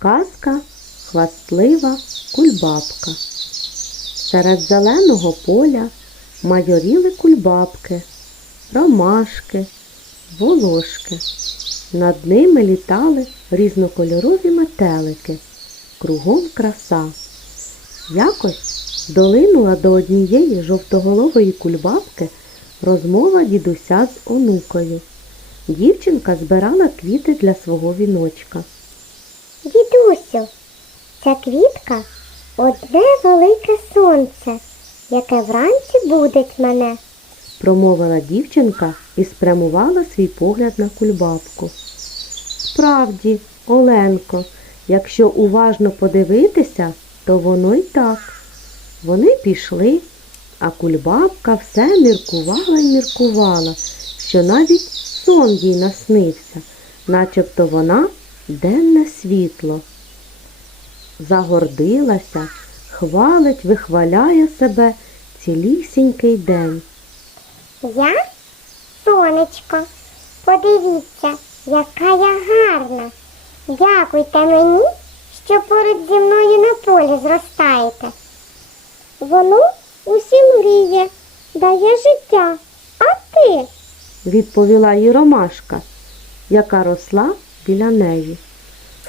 Казка хвастлива кульбабка. Серед зеленого поля майоріли кульбабки, ромашки, волошки. Над ними літали різнокольорові метелики. Кругом краса. Якось долинула до однієї жовтоголової кульбабки розмова дідуся з онукою. Дівчинка збирала квіти для свого віночка. Дідусю, ця квітка одне велике сонце, яке вранці будить мене. промовила дівчинка і спрямувала свій погляд на кульбабку. Справді, Оленко, якщо уважно подивитися, то воно й так. Вони пішли, а кульбабка все міркувала й міркувала, що навіть сон їй наснився, начебто вона денне світло. Загордилася, хвалить, вихваляє себе цілісінький день. Я сонечко. Подивіться, яка я гарна. Дякуйте мені, що поруч зі мною на полі зростаєте. Воно усі мріє, дає життя. А ти? відповіла їй ромашка, яка росла біля неї.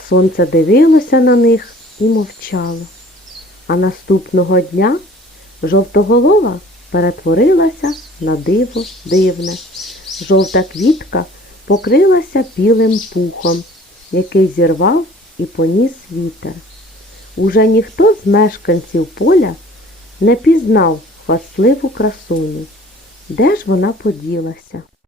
Сонце дивилося на них і мовчало. А наступного дня жовтоголова перетворилася на диво дивне. Жовта квітка покрилася білим пухом, який зірвав і поніс вітер. Уже ніхто з мешканців поля не пізнав хвастливу красуню. Де ж вона поділася?